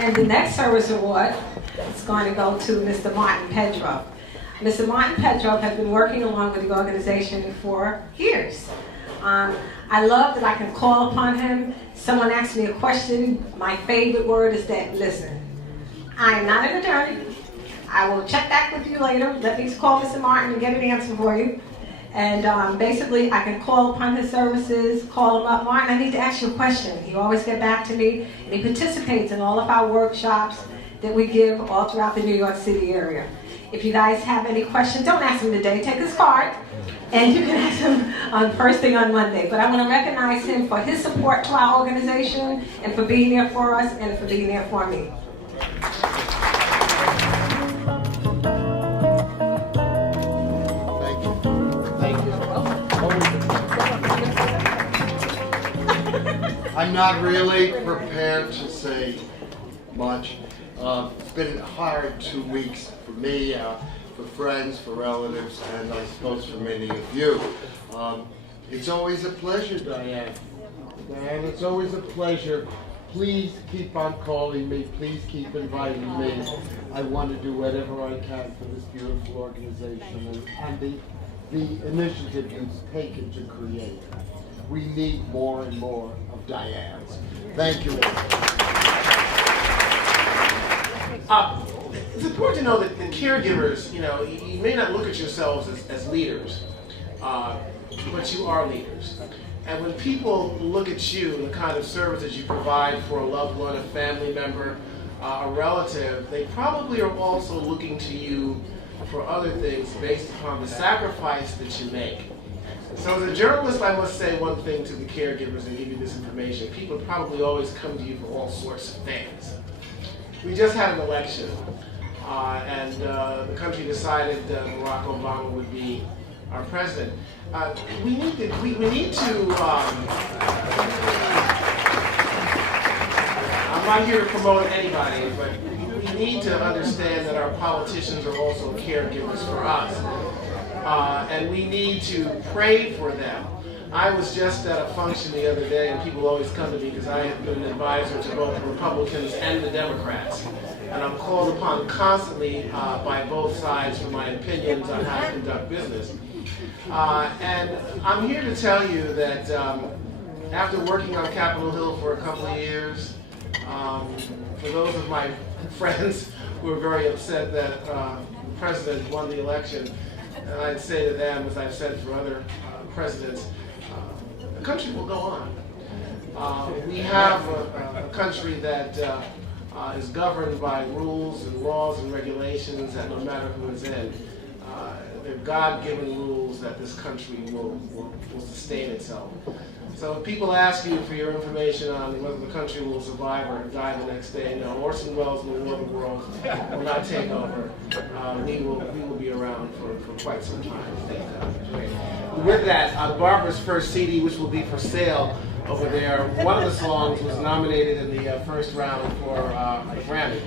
And the next service award is going to go to Mr. Martin Pedro. Mr. Martin Pedro has been working along with the organization for years. I love that I can call upon him. Someone asks me a question, my favorite word is that, listen, I am not an attorney. I will check back with you later. Let me call Mr. Martin and get an answer for you. And basically, I can call upon his services, call him up. Martin, I need to ask you a question. He always get back to me, and he participates in all of our workshops that we give all throughout the New York City area. If you guys have any questions, don't ask him today. Take his card, and you can ask him on first thing on Monday. But I want to recognize him for his support to our organization, and for being there for us, and for being there for me. I'm not really prepared to say much. It's been a hard 2 weeks for me, for friends, for relatives, and I suppose for many of you. It's always a pleasure, Diane. Diane, it's always a pleasure. Please keep on calling me. Please keep inviting me. I want to do whatever I can for this beautiful organization and the initiative you've taken to create. We need more and more of Diane's. Thank you. It's important to know that the caregivers, you may not look at yourselves as leaders, but you are leaders. And when people look at you and the kind of services you provide for a loved one, a family member, a relative, they probably are also looking to you for other things based upon the sacrifice that you make. So as a journalist, I must say one thing to the caregivers and give you this information. People probably always come to you for all sorts of things. We just had an election, and the country decided Barack Obama would be our president. We need to I'm not here to promote anybody, but we need to understand that our politicians are also caregivers for us. And we need to pray for them. I was just at a function the other day, and people always come to me because I have been an advisor to both the Republicans and the Democrats. And I'm called upon constantly by both sides for my opinions on how to conduct business. And I'm here to tell you that after working on Capitol Hill for a couple of years, for those of my friends who are very upset that the president won the election, and I'd say to them, as I've said for other presidents, the country will go on. We have a country that is governed by rules and laws and regulations that no matter who is in, they're God-given rules that this country will sustain itself. So if people ask you for your information on whether the country will survive or die the next day, no, Orson Welles and the War of the Worlds will not take over. We will be around for quite some time. Thank God. With that, Barbara's first CD, which will be for sale over there, one of the songs was nominated in the first round for a Grammy.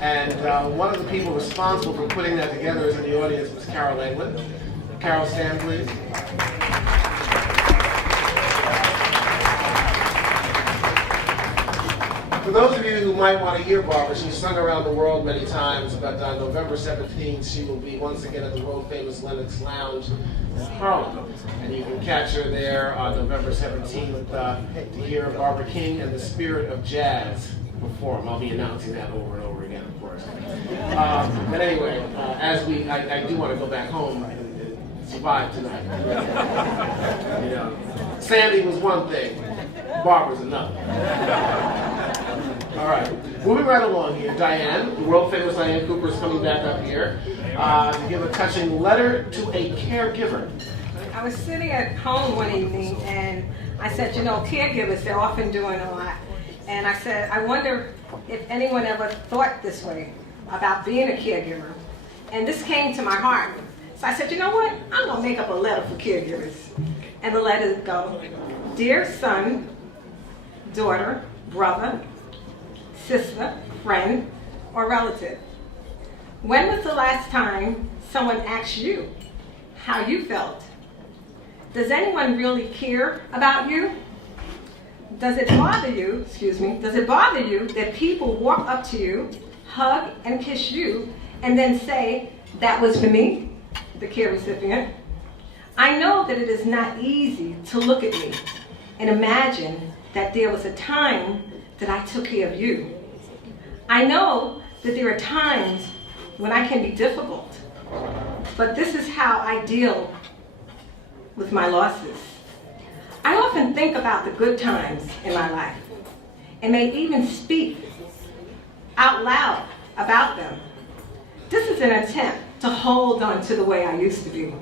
And one of the people responsible for putting that together is in the audience was Carol England. Carol, stand please. For those of you who might want to hear Barbara, she's sung around the world many times, but on November 17th, she will be once again at the world-famous Lenox Lounge in Harlem. And you can catch her there on November 17th to hear Barbara King and the Spirit of Jazz perform. I'll be announcing that over and over again, of course. But anyway, I do want to go back home and survive tonight. Sandy was one thing, Barbara's another. All right, moving right along here. Diane, the world-famous Diane Cooper is coming back up here to give a touching letter to a caregiver. I was sitting at home one evening, and I said, caregivers, they're often doing a lot. And I said, I wonder if anyone ever thought this way about being a caregiver. And this came to my heart. So I said, you know what? I'm going to make up a letter for caregivers. And the letter go, Dear son, daughter, brother, sister, friend, or relative, when was the last time someone asked you how you felt? Does anyone really care about you? does it bother you, that people walk up to you, hug and kiss you, and then say, that was for me, the care recipient? I know that it is not easy to look at me and imagine that there was a time that I took care of you. I know that there are times when I can be difficult, but this is how I deal with my losses. I often think about the good times in my life and may even speak out loud about them. This is an attempt to hold on to the way I used to be.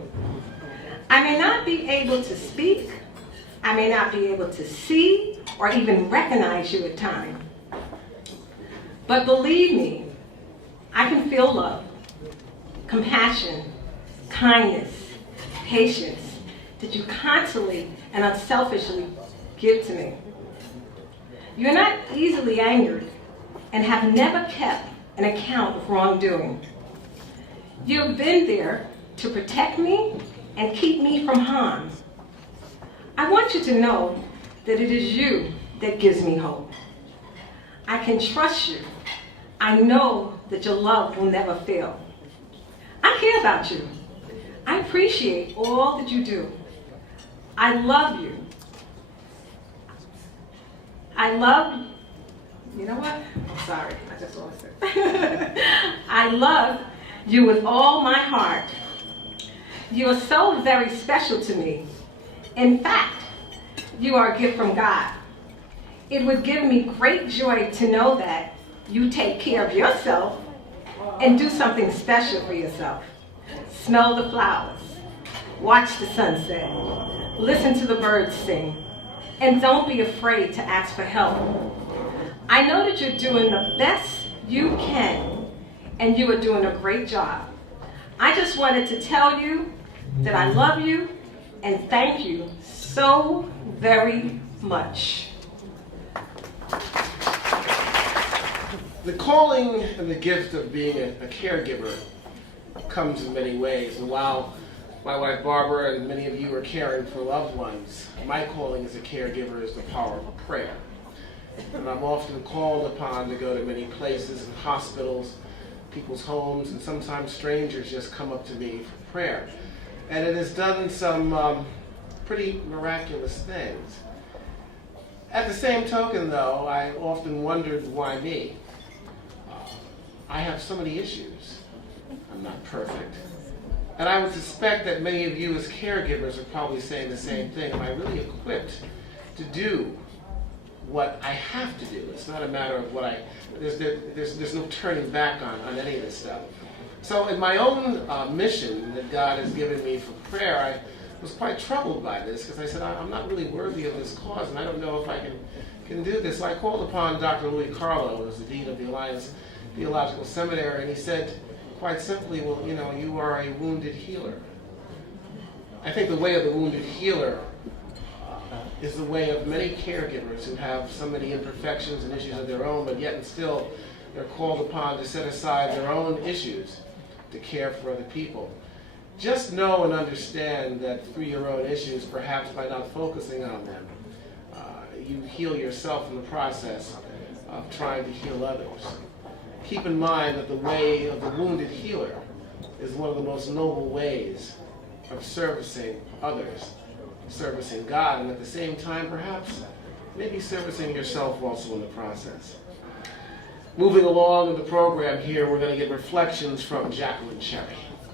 I may not be able to speak, I may not be able to see or even recognize you at times. But believe me, I can feel love, compassion, kindness, patience that you constantly and unselfishly give to me. You're not easily angered and have never kept an account of wrongdoing. You've been there to protect me and keep me from harm. I want you to know that it is you that gives me hope. I can trust you. I know that your love will never fail. I care about you. I appreciate all that you do. I love you. You know what? Sorry, I just lost it. I love you with all my heart. You are so very special to me. In fact, you are a gift from God. It would give me great joy to know that you take care of yourself and do something special for yourself. Smell the flowers, watch the sunset, listen to the birds sing, and don't be afraid to ask for help. I know that you're doing the best you can, and you are doing a great job. I just wanted to tell you that I love you and thank you so very much. The calling and the gift of being a caregiver comes in many ways. And while my wife Barbara and many of you are caring for loved ones, my calling as a caregiver is the power of prayer. And I'm often called upon to go to many places and hospitals, people's homes, and sometimes strangers just come up to me for prayer. And it has done some pretty miraculous things. At the same token, though, I often wondered, why me? I have so many issues. I'm not perfect. And I would suspect that many of you as caregivers are probably saying the same thing. Am I really equipped to do what I have to do? It's not a matter of what there's no turning back on any of this stuff. So in my own mission that God has given me for prayer, I was quite troubled by this because I said, I'm not really worthy of this cause and I don't know if I can do this. So I called upon Dr. Louis Carlo, who was the dean of the Alliance Theological Seminary, and he said quite simply, well, you know, you are a wounded healer. I think the way of the wounded healer is the way of many caregivers who have so many imperfections and issues of their own, but yet and still they're called upon to set aside their own issues to care for other people. Just know and understand that through your own issues, perhaps by not focusing on them, you heal yourself in the process of trying to heal others. Keep in mind that the way of the wounded healer is one of the most noble ways of servicing others, servicing God, and at the same time, perhaps, maybe servicing yourself also in the process. Moving along in the program here, we're going to get reflections from Jacqueline Cherry.